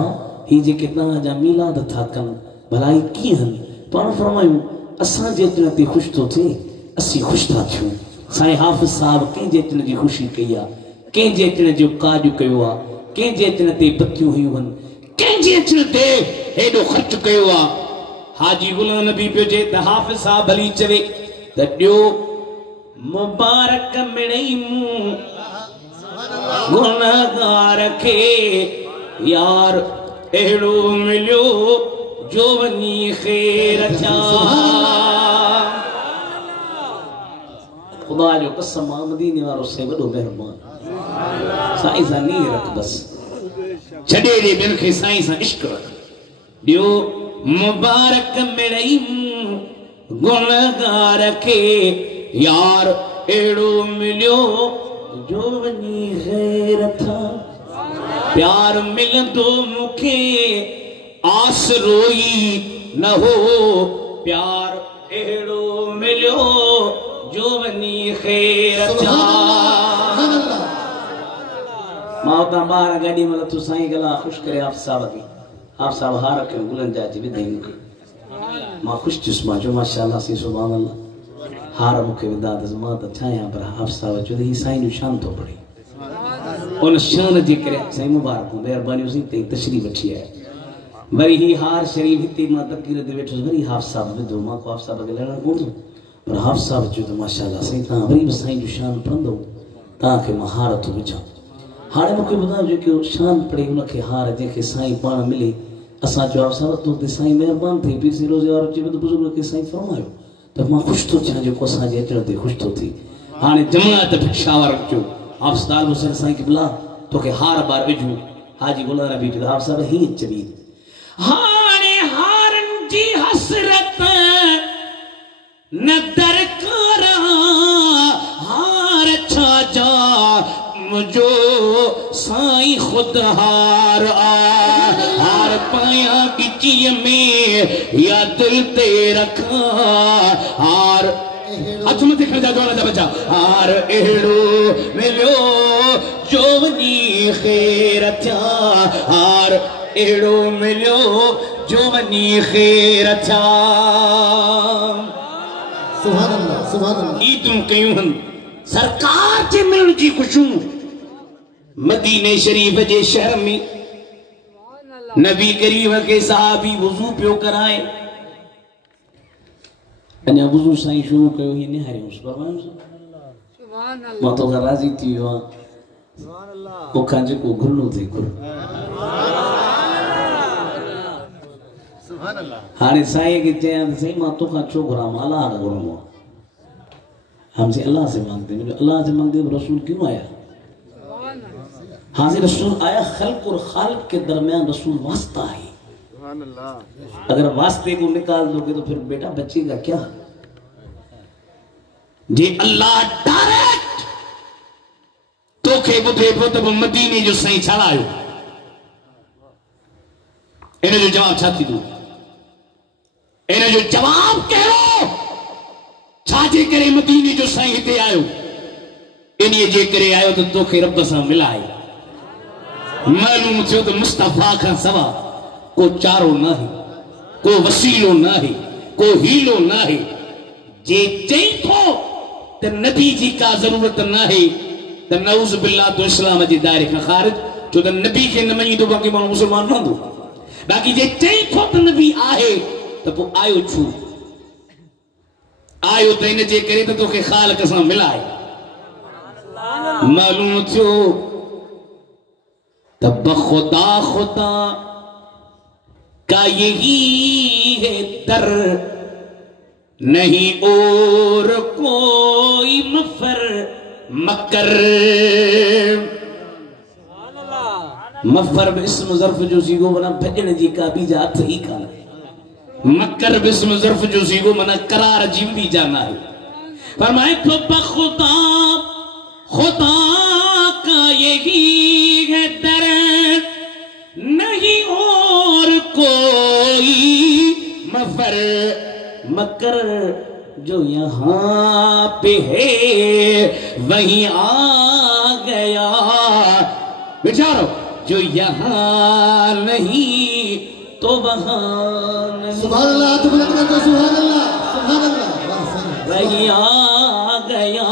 ही जेके तव्हांजा मीलाद था कनि भला ही कीअं आहिनि पाण फरमायूं असां जेतिरे ते ख़ुशि थो थिए असीं ख़ुशि था थियूं। साईं हाफ़िज़ साहब कंहिं जेतिरे जी ख़ुशी कई आहे, कंहिं जेतिरे जो काज कयो आहे, कंहिं जेतिरे ते पतियूं हुयूं आहिनि, कंहिं जेतिरे ते हेॾो ख़र्च कयो आहे। हाजी गुलाम नबी पियो चए त हाफ़िज़ साहब भली चवे त ॾियो मुबारक मिड़ई मूं गुनहगार खे यार अहिड़ो मिलियो जो वञी ख़ैर थिया। खुदा जो कसम आहे मदीने वारो से वॾो महिरबान साईं सां नीह रख बस छॾे ॾे ॿियनि खे साईं सां इश्क रख। ॾियो मुबारक मिड़ई गुनहगार खे यार अहिड़ो मिलियो जो वञी ख़ैर था। प्यार मिलंदो मूंखे आसरोई न हो प्यार अहिड़ो मिलियो जो वञी ख़ैर था। मां उतां ॿार गाॾी में लथो साईं गला ख़ुशि करे आप साहब खे आप साहब हार खे गुलनि जा अची विधई मूंखे। मां ख़ुशि थियुसि मां चयो माशाअल्लाह सी सुभान अल्लाह हार मूंखे विधा अथसि मां त छायां पर आप साहब चयो त हीअ साईं जो शान थो पढ़े उन शान जे करे साईं मुबारक महिरबानी हुई ते तशरीफ़ वठी आया। वरी ही हार शरीफ़ हिते मां तक़रीर ते वेठुसि वरी हाफ़िज़ साहब विधो मां को हाफ़िज़ साहब खे लड़णु कोन पर हाफ़िज़ साहब चयो त माशाअल्लाह साईं तव्हां वरी बि साईं जो शान पढ़ंदव तव्हांखे मां हार थो विझां। हाणे मूंखे ॿुधायो जेको शान पढ़े उनखे हार जंहिंखे साईं पाण मिले असां चयो हाफ़िज़ साहब तो ते साईं महिरबानी थिए पीर रोज़े वारो चयो त बुज़ुर्ग खे साईं फरमायो त मां ख़ुशि थो थियां जेको असांजे अचण ते ख़ुशि थो थिए। हाणे जमात भिक्षावर चयो हाफ़िज़ तालिब हुसैन साईं खे बुला तोखे हार बार विझूं। हाजी गुलाम नबी चयो हाफ़िज़ साहब हीअं चवी हाणे हारनि जी हसरत न दरकार हार छा जा मुझो साईं खुद हार हार पाया गिचीअ में या दिल ते रखा हार हथ मथे खड़ा जोड़ा जा बचा हार अहिड़ो मिलियो जो वञी ख़ैर थिया हार अहिड़ो मिलियो जो वञी ख़ैर थिया। सुभान अल्लाह सुभान अल्लाह। ईदूं कयूं आहिनि सरकार जे मिलण जी ख़ुशियूं मदीने शरीफ जे शहर में नबी करीम के साहबी वुज़ू पियो कराए अञा वुज़ू साईं शुरू कयो ही निहारियोसि मां तो राज़ी थी वियो आहियां मूंखां जेको घुरनो थिए घुर हाणे साईं खे चयां त साईं मां तोखां छो घुरां मां अलाह खां घुरंदो आहियां। हमसे अल्लाह से मांगते हैं अल्लाह से मांगते रसूल क्यों आया। हाँ से रसूल आया खल्क और खालिक के दरमियान रसूल वास्ता है। अगर वास्ते को निकाल दोगे तो फिर बेटा बचेगा क्या। जे अल्लाह डायरेक्ट तो के बुधे तो मदीने जो सही छड़ायो इन जो जवाब छा थी दो इन जो जवाब कहो छाजे करे मदीने जो साईं हिते आयो इन्हीअ जे करे आयो तो तोखे रब सां मिलाए मालूम थियो तो मुस्तफा खां सवा को चारो न है को वसीलो न है को हीलो न है जे चई थो त नबी जी का जरूरत न है त नऊज़ बिल्लाह तो इस्लाम जे दायरे खां ख़ारिज छो त नबी खे न मञींदो बाक़ी माण्हू मुसलमान रहंदो बाक़ी जे चई थो त नबी आहे त पोइ आयो छो आयो त इन जे करे त तोखे ख़ालिक सां मिलाए मालूम थियो तब खुदा खुदा का यही है दर नहीं और कोई मफर मकर मफर बिस्म ज़र्फ जो सीगो मना भजन जी का भी जात ही कान मकर बिस्म ज़र्फ जो सीगो मना करार जी भी जाना है फरमाए तो खुदा खुदा का यही है दर नहीं और कोई मफर मकर जो यहाँ पे है वहीं आ गया विचारो जो यहाँ नहीं तो वहाँ नहीं। सुभान अल्लाह, तो बुलंद करके सुभान अल्लाह, सुभान अल्लाह। वाह सही। वही आ गया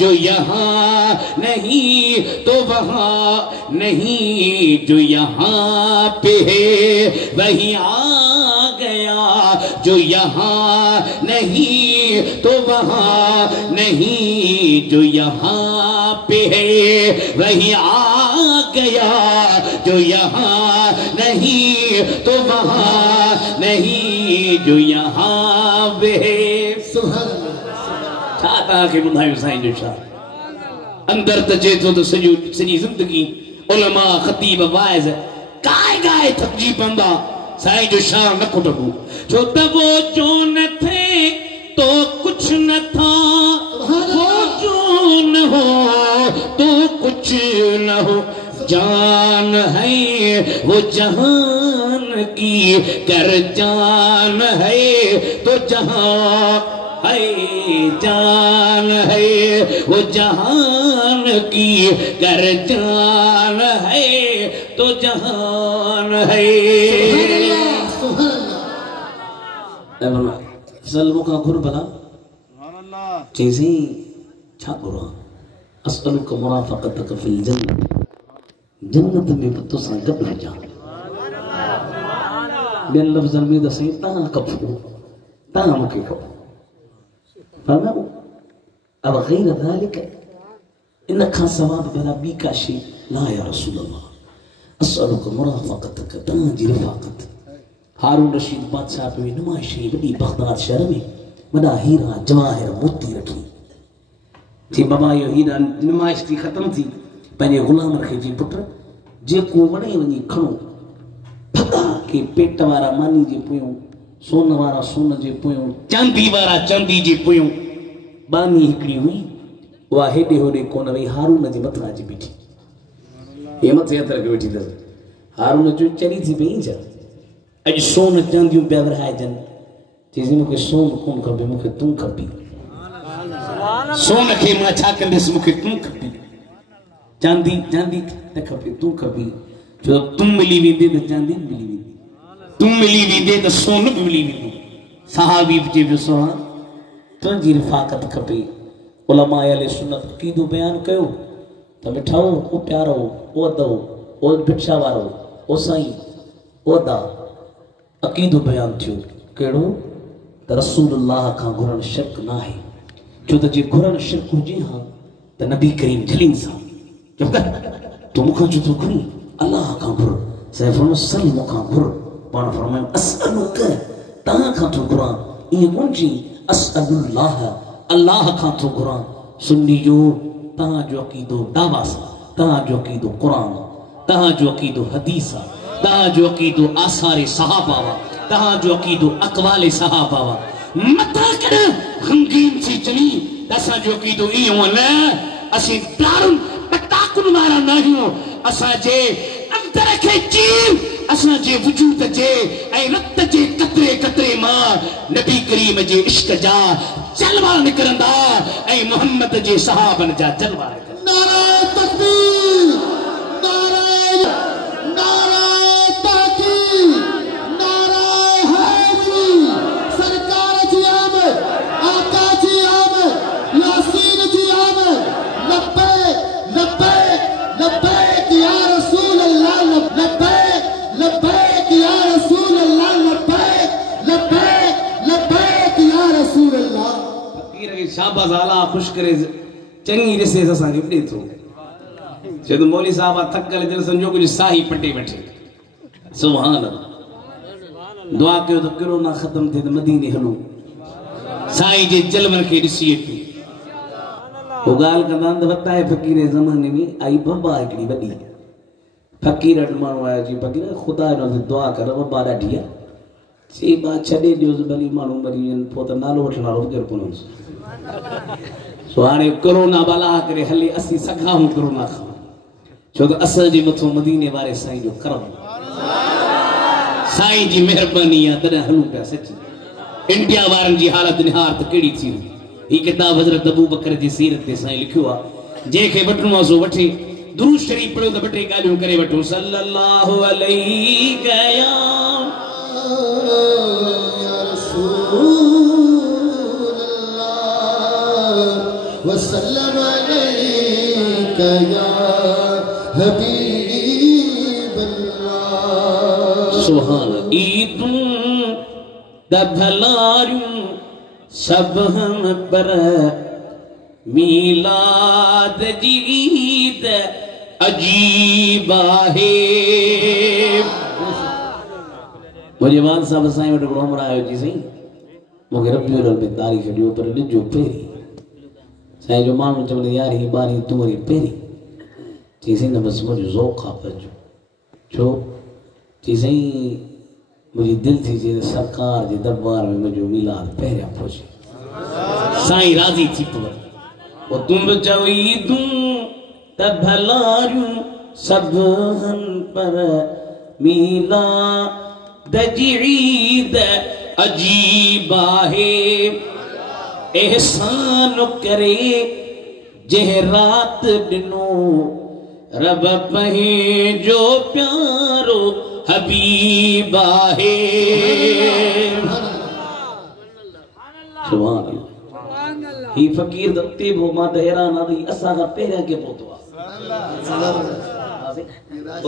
जो यहाँ नहीं तो वहाँ नहीं, जो यहाँ पे है वही आ गया, जो यहाँ नहीं तो वहाँ नहीं, जो यहाँ पे है वही आ गया, जो यहाँ नहीं तो वहाँ नहीं, जो यहाँ पे है। सुभान अल्लाह। छा के ॿुधायूं साईं जो छा अंदर तजे तो सॼो सॼी ज़िंदगी उलमा ख़तीब वाइज़ गाए गाए थकिजी पवंदा, साईं जो शान न खुटबो, छो त वो जो न थे तो कुछ न था, वो जो न हो तो कुछ न हो, जान है वो जहान की कर जान है तो जहां है, जान है वो जहान की कर जान है तो जहान है। सलमो का घुर भला चीज़ी छा घुरा अस्अलुका मुराफ़क़तक फ़िल जन्नत, जन्नत में तो सां गॾु हुजां। ॿियनि लफ़्ज़नि में त साईं तव्हां खपो, तव्हां मूंखे खपो। फरमायो अब गैर ज़ालिक, इन खां सवाइ भला ॿी का शइ ला या रसूल अल्लाह, अस्अलुका मुराफ़क़तक, तव्हांजी रिफ़ाक़त। हारून रशीद बादशाह पे नुमाइश कई वॾी बगदाद शहर में, वॾा हीरा जवाहिर मोती रखी थी। बाबा इहो हीरा नुमाइश थी ख़त्म थी, पंहिंजे ग़ुलाम खे जी पुट जेको वणे वञी खणो, भॻा के पेट वारा मानी जे पोयूं, सोन वारा सोन जे पोयूं, चांदी वारा चांदी जे पोयूं। बानी हिकिड़ी हुई, उहा हेॾे होॾे कोन वई, हारून जे मथां अची बीठी, हे मथे हथ रखी वेठी अथसि। हारून जो चरी थी पई छा, अॼु सोन चांदियूं पिया विरहाइजनि, चईसि मूंखे सोन कोन खपे, मूंखे तूं खपी। सोन खे मां छा कंदुसि, मूंखे तूं खपी। चांदी चांदी न खपे, तूं खपी, छो तूं मिली वेंदे त चांदी बि मिली वेंदी, तूं मिली वेंदे त सोन बि मिली वेंदो। सहाबी बि चइबो सोहां तुंहिंजी रिफ़ाक़त खपे। उलमा अहले सुन्नत अक़ीदो बयान कयो त मिठो ओ प्यारो ओ अदो ओ भिक्षा वारो ओ साईं ओ अदा अक़ीदो बयान थियो कहिड़ो त रसूलुल्लाह खां घुरण शिरक न आहे, छो त जे घुरण शिरक हुजे हा त नबी करीम झलीन सां तूं मूंखां छो थो घुरी, अलाह खां घुर। साईं फरमायो सल मूंखां घुर, पाण फरमायो अस्अलुक, तव्हां खां थो घुरां, ईअं कोन चई अस्अलुल्लाह, अल्लाह खां थो घुरां। सुन्नी जो तव्हांजो अक़ीदो दावा सां, तव्हांजो अक़ीदो क़ुरान, तव्हांजो अक़ीदो हदीस आहे, तव्हांजो अक़ीदो आसारे सहाबा वा, तव्हांजो अक़ीदो अक़वाले सहाबा वा। मथां कॾहिं गमगीन थी चली त असांजो अक़ीदो इहो न, असीं प्यारुनि पटाकुनि वारा न आहियूं, असांजे अंदर खे चीर असांजे वजूद जे ऐं रत जे कतरे कतरे मां नबी करीम जे इश्क जा जलवा निकिरंदा ऐं मोहम्मद जे सहाबन जा जलवा निकिरंदा। नारे तकबीर, नारे नारे ताकीद, नारे हैदरी, सरकार जी आमद, आका जी आमद, यासीन जी आमद, लब्बैक लब्बैक लब्बैक या रसूल अल्लाह, लब्बैक लब्बैक या रसूल अल्लाह, लब्बैक लब्बैक लब्बैक या रसूल अल्लाह। फकीर खे शाबाश आला खुश करे चङी ॾिसे असांखे ॾे थो, छो त मौली साहब थकल दिलि सम्झो कुझु साही पटे वेठे। सुभान अल्लाह, दुआ कयो त कोरोना ख़त्म थिए त मदीने हलूं, साईं जे जलवन खे ॾिसी अचूं। वो ॻाल्हि कंदा त वताए फ़कीर जे ज़माने में आई बबा हिकिड़ी वॾी, फ़कीर वटि माण्हू आयो, चई फ़कीर ख़ुदा जो दुआ कर, बबा ॾाढी आहे, चई बा छॾे ॾियोसि, भली माण्हू मरी वञनि, पोइ त नालो वठण वारो केरु कोन हूंदुसि। सो हाणे कोरोना बाला करे हले, असीं सघाऊं कोरोना खां, छो त असांजे मथां मदीने वारे साईं जो करम, साईं जी महिरबानी आहे, तॾहिं हलूं पिया। सची इंडिया वारनि जी हालत निहार त कहिड़ी थी हुई। ही किताब हज़रत अबू बकर जी सीरत ते साईं लिखियो आहे, जंहिंखे वठिणो आहे सो वठे। दुरूद शरीफ पढ़ो त ॿ टे ॻाल्हियूं करे वठो। सल्लल्लाहु अलैहि या रसूल अल्लाह वसल्लम अलैका या हबीब अल्लाह। सुभान ईदुं दभलारूं सब हम पर मीलाद जी ईद अजीब है। मुझे बात साहब साईं वटि हिकिड़ो उमिरि आयो जी साईं मूंखे रबियुल अव्वल में तारीख़ ॾियो पर ॾिजो पहिरीं साईं जो माण्हू चवंदो यार ही ॿारहीं तूं वरी पहिरीं चई साईं न बसि मुंहिंजो ज़ौक़ आहे पंहिंजो छो चई साईं मुझे दिल थी जे सरकार जे दरबार में मुझे मिलाद पहिरियां पहुचे साईं राज़ी थी पवे ओ तुम चवी तूं त भलारियूं सब हन पर मिलाद जी ईद अजीब आहे। एहसान करे जह रात ॾिनो रब पंहिंजो प्यारो हबीब आहे। सुभान अल्लाह। ही फकीर दत्ते भो मां त हैरान आही असां खां पहिरियां के पहुतो आहे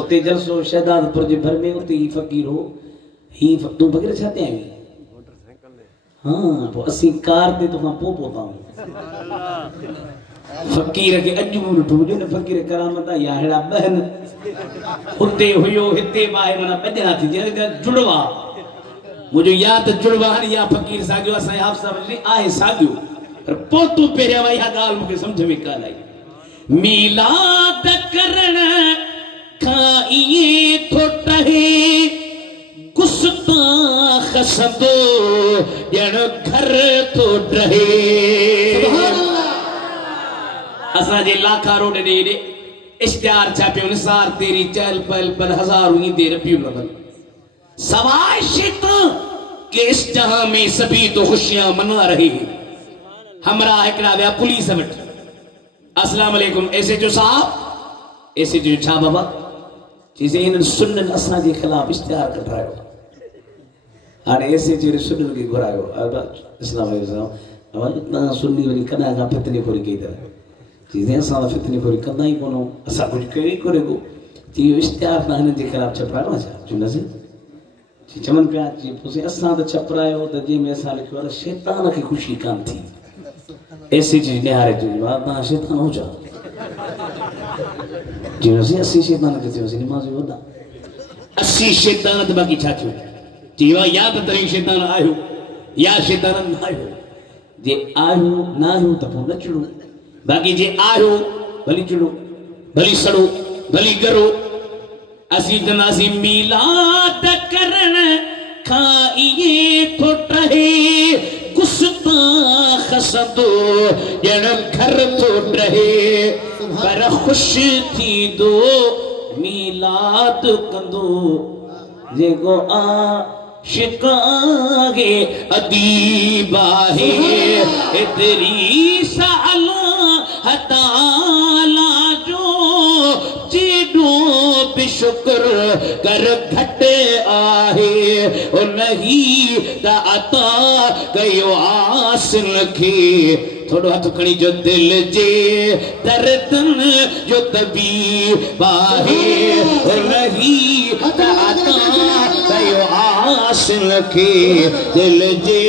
उते जलसो शहदादपुर जे भर में उते ही फकीर हो ही तूं फकीर छा ते आई हां पोइ असीं कार ते तोखां पोइ पहुता आहियूं फकीर के अॼु मूं ॾिठो हुजे न फकीर करामत या अहिड़ा बहन उते हुयो हिते बाहे माना ॿ ॼणा थी जुड़वा मुझे याद जुड़वा या फकीर साॻियो असांजे हाफ़िज़ साहिब आहे साॻियो पर पोइ तूं पहिरियां वई ॻाल्हि मूंखे सम्झ में कान आई। मीलाद करण खां इएं थो टहे गुस्ताख़ सदो ॼण घर थो टहे। असांजे लाखा रोड ॾे इश्तिहार छापियो निसार तेरी चहल पहल पर हज़ारों ईंदे रबियुल अव्वल सवाए शैतान के इस जहां में सभी तो खुशियां मना रहे हैं। हमरा हिकड़ा विया पुलिस वटि अस्सलाम वालेकुम ऐसे जो साहब ऐसे जो छा बाबा चीज़ें इन सुन्नन असांजे खिलाफ इश्तिहार कढायो हाणे ऐसे जो सुन्नन खे घुरायो अस्सलाम वालेकुम तव्हां सुन्नी वरी कॾहिं खां फितने खोरी कई अथव चीज़ें असां त फितने खोरी कंदा ई कोन्ह असां कुझु कयो ई कोन्हे को चई इश्तिहार तव्हां हिननि जे खिलाफ छपायो आहे छा चुनसीं चवनि पिया पोइ असां त छपरायो त जंहिंमें असां लिखियो आहे शैतान खे ख़ुशी कान थी ऐसी चीज निहारे चुनियो आहे शैतान हुजा चयोसीं असी शैतान खे चयोसीं निमाज़ी वॾा असी शैतान त बाक़ी छा थियो चयो या त तव्हीं शैतान आहियो या शैतान न आहियो जे आहियो न आहियो त पोइ न चिड़ो बाक़ी जे आहियो भली चिड़ो भली सड़ो भली गरो असी कंदासीं मीलाद करण खां इएं थो टहे गुस्ताख़ सदो ॼण घर थो टहे पर ख़ुशि थींदो मीलाद कंदो जेको आशिक़ागे अदीब आहे। एतिरी सालाह ताला जो जेॾो बि शुक्र कर घटि आहे उनही त अता कयो आसिन खे थोड़ो हथ खणी जो दिल जे दर्दन जो तबीब आहे उनही त अता कयो आसिन खे दिल जे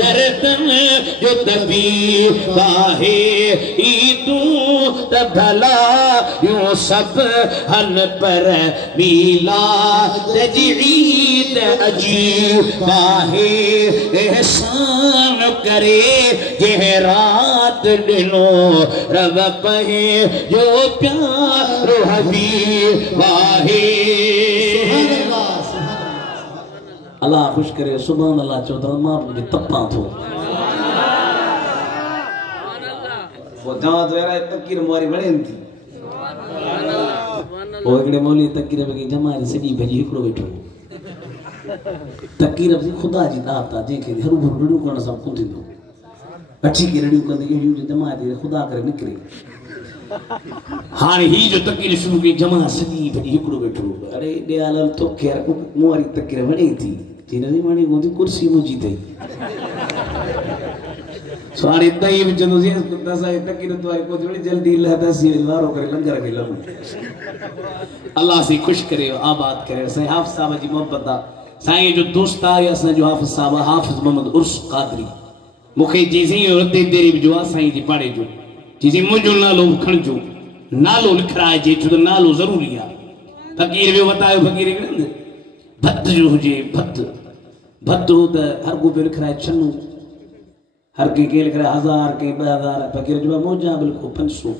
दर्दन जो तबीब आहे। ई तूं त भला यूं सब हन पर मीलाद जी ईद अजीब आहे। एहसान करे जह रात ॾिनो रब पंहिंजो प्यारो हबीब आहे। अल्लाह खुश करे सुभान अल्लाह चो त मां मुझे तपा थो वो जहां तो यार तकरीर मारी वणेन थी ओ एकड़े मौली तकरीर में जमारी सजी भजी हिकड़ो वेठो तकरीर से खुदा जी दाता जेके हरू भरू करण सब कोन थींदो अची के रड़ियो कंदे एडियो जो जमारी खुदा करे निकरे हाने ही जो तकरीर शुरू की जमा सजी भजी हिकड़ो वेठो अरे दयाल तो खेर मोरी तकरीर वणे थी नहीं मानी होती कुर्सी मुझी थी सारे इतना ही बच्चों से दस आए तक की तो आई को थोड़ी जल्दी लाता सी वारो करे लंगर के लगू अल्लाह से खुश करे आबाद करे सही हाफिज साहब जी मोहब्बत दा साईं जो दोस्त आए असा जो हाफिज साहब हाफिज मोहम्मद उर्स कादरी मुखे जैसे ही रते तेरी जो साईं जी पढ़े जो जैसे मुझो नालो खणजो नालो लिखराए जे तो नालो जरूरी है फकीर भी बतायो फकीर ने भत जो हुजे भत भत हो त हर को पे लिखराए छन्नू हर के लिखराए 1000 के 2000 फकीर जो मोजा बिल्कुल 500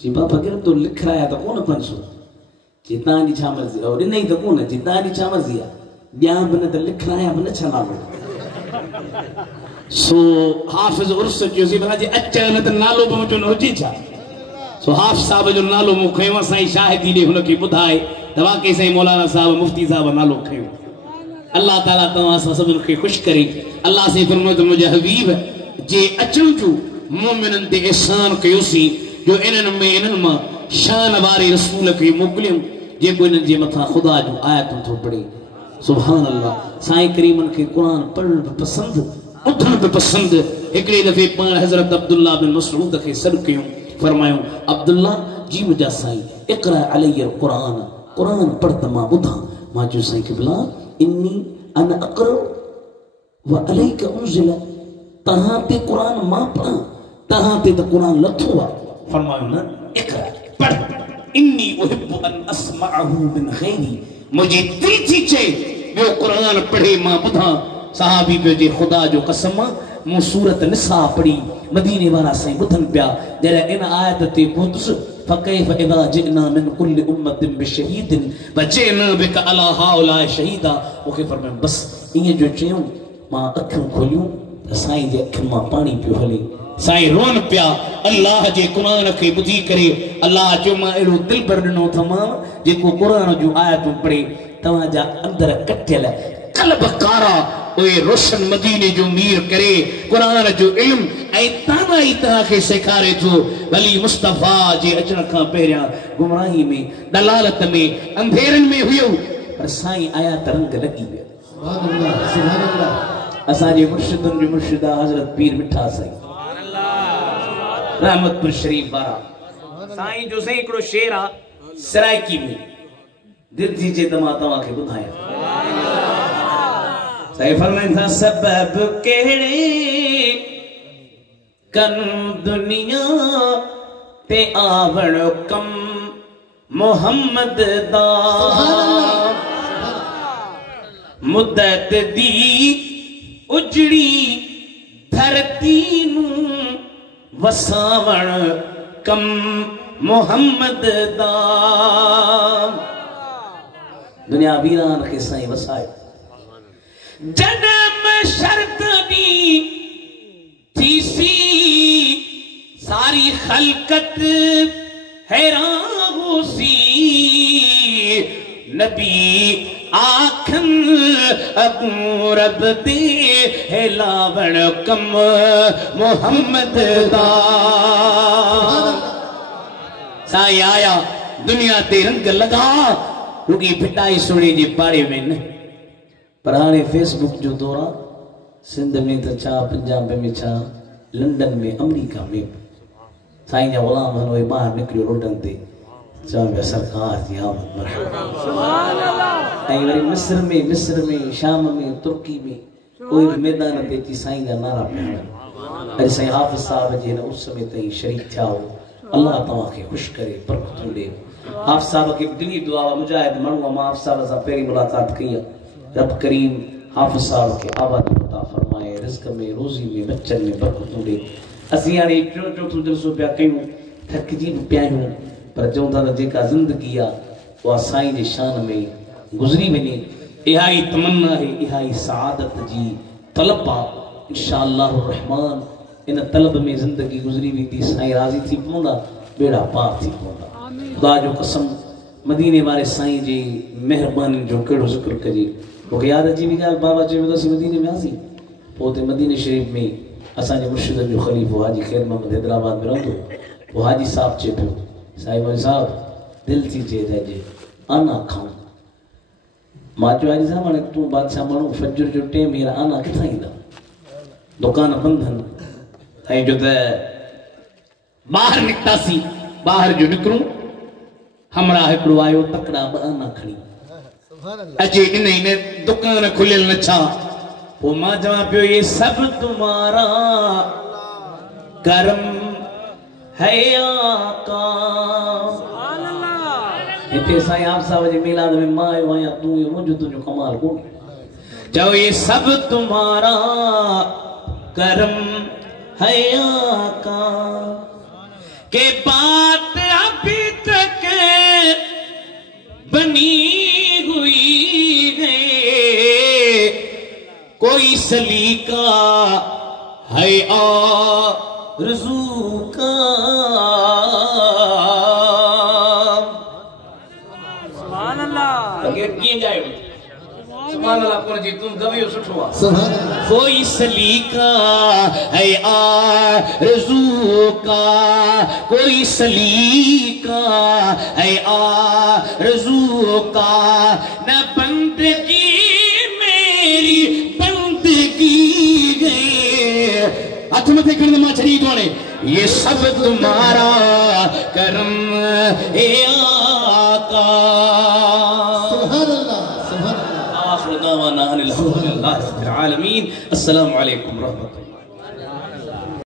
जी बा फकीर तो लिखराया तो कौन 500 जितना दी छा मर्जी और नहीं तो कौन जितना दी छा मर्जी या बने तो लिखराया बने छना सो हाफिज उर्स जो सी बना जी अच्छा न त नालो पहुंचो न होजी छा सो हाफ साहब जो नालो मु खयो साईं शाहिदी दे हुन के बुधाए दवा के साईं मौलाना साहब मुफ्ती साहब नालो खयो अल्लाह ताला तवा सब के खुश करे अल्लाह से फरमायो मुझे हबीब जे अचन जो मोमिनन ते एहसान कयोसी जो इनन में शान वारे रसूल के मोकलियो जे कोई न जे मथा खुदा जो आयत तो पढ़े सुभान अल्लाह साईं करीमन के कुरान पढ़न पसंद उठन पे पसंद एकड़े दफे पान हजरत अब्दुल्लाह बिन मसऊद के सर कयो फरमायो अब्दुल्लाह जी मुझा साईं इकरा अलैहि कुरान कुरान पढ़ता मां बुधा मां जो साईं किबला इन्नी अना अकरा व अलैका उनजिला तहां ते कुरान मां पढ़ा तहां ते तो कुरान लथो फरमायो ना इकरा पढ़ इन्नी उहिब्बु अन अस्मअहु मिन गैरी मुझे तीची चे वो कुरान पढ़े मां बुधा सहाबी पे जे खुदा जो कसम मु सूरत निसा पढ़ी मदीने वाला साईं बुधन पिया जरा इन आयत ते पहुंचस फकैफ इदा जिना मिन कुल्ल उम्मतिन बिशहीदिन वजना बिक अला हाउला शहीदा ओके फरमायो बस इए जो चयो मां अखियूं खोलियूं साईं जे अखियुनि मां पानी पियो हले साईं रोन पिया अल्लाह जे कुरान के बुधी करे अल्लाह जो मां एड़ो दिल भर ॾिनो तमाम जेको कुरान जो आयतूं पढ़े तव्हां जा अंदर कटियल कल्ब कारा ओए रोशन मदीने जो मीर करे कुरान जो इल्म ऐ ताना ई तरह के सिखारे थो वली मुस्तफा जे अचण खां पहिरियां गुमराही में दलालत में अंधेरन में हुयो पर साईं आया तरंग लगी विया सुभान अल्लाह असा जे मुर्शिदन जो मुर्शिदा हजरत पीर मिठा साईं सुभान अल्लाह रहमतपुर शरीफ वारा साईं जो से एकड़ो शेर आ सरायकी में दिल थी जे तमा तवा के बुधाया साईं फरमाइंदा सबब केड़े कन दुनिया ते आवण कम मोहम्मद दा मुद्दत दी उजड़ी धरती नू वसावण कम मोहम्मद दा दुनिया वीरान के साईं वसाए जन्म शर्त दी थीसी सारी खलकत हैरान होसी नबी आखन अबू रब दे हिलावण कम मोहम्मद दा साईं आया दुनिया ते रंग लगा रुकी पिटाई सुनी जी पाड़े में न पर हाणे फेसबुक जो दौर आहे सिंध में तो छा पंजाब में छा लंडन में अमेरिका में साईं जा गुलाम हनो बाहर निकलियो रोडन ते चवे सरकार जी आमद मरहबा सुभान अल्लाह ऐं वरी मिस्र में शाम में तुर्की में कोई भी मैदान ते अची साईं जा नारा पिया अॼु साईं हाफ़िज़ साहब जे हिन उस में ताईं शरीक थिया हो अल्लाह तव्हां खे ख़ुशि करे बरकतूं ॾे हाफ़िज़ साहब खे दिली दुआ मुजाहिद माण्हू मां हाफ़िज़ साहब सां पहिरीं मुलाक़ात कई आहे रब करीम हाफ़िज़ साहब के आबादी अता फरमाए रिज़्क़ में रोज़ी में बच्चन में बरकतूं ॾे असीं हाणे चोथों जलसो पिया कयूं थकिजी बि पिया आहियूं पर चऊं था त जेका ज़िंदगी आहे उहा साईं जे शान में गुज़री वञे इहा ई तमन्ना आहे इहा ई सआदत जी तलब आहे इंशाअल्लाह रहमान इन तलब में ज़िंदगी गुज़री वेंदी साईं राज़ी थी पवंदा बेड़ा पार थी पवंदा खुदा जो कसम मदीने वारे साईं जी मेहरबानी जो कहिड़ो ज़िक्र कजे मूंखे यादि अची वई ॻाल्हि बाबा चयो त असीं मदीने में वियासीं पोइ हुते मदीने शरीफ़ में असांजे मुर्शिद जो ख़लीफ़ो हाजी ख़ैर मोहम्मद हैदराबाद में रहंदो पोइ हाजी साहब चए पियो साईं मौलवी साहब दिलि थी चए त अॼु आना खाऊं माचो आज सामने तू बादशाह मानो फजर जो टे मेरा आना किथा इंदा दुकान बंधन है जो ते बाहर निकता सी बाहर जो निकरूं हमरा हिकड़ो आयो तकड़ा आना खड़ी अजे नहीं ने दुकान खुलियल न छा वो मां जवा पियो ये सब तुम्हारा करम है आका इतने साईं आप साहब जी मिलाद में मां आयो आया तू यो मुझे तुझो कमाल को जाओ ये सब तुम्हारा करम है आका के बात अभी तक बनी हुई है कोई सलीका है आरज़ू का सुभान अल्लाह अगे किए जाए सुभान अल्लाह पर जी तुम गवियो सुठो सुभान अल्लाह कोई सलीका है आरज़ू का कोई सलीका है आरज़ू का न बंदगी मेरी बंदगी गए हाथ मथे करने मां छड़ी दोने ये सब तुम्हारा करम है आका सुभान अल्लाह सुभान अल्लाह आखिर दावाना अनिल हम्दुलिल्लाहि रब्बिल आलमीन अस्सलामु अलैकुम रहमतुल्लाह।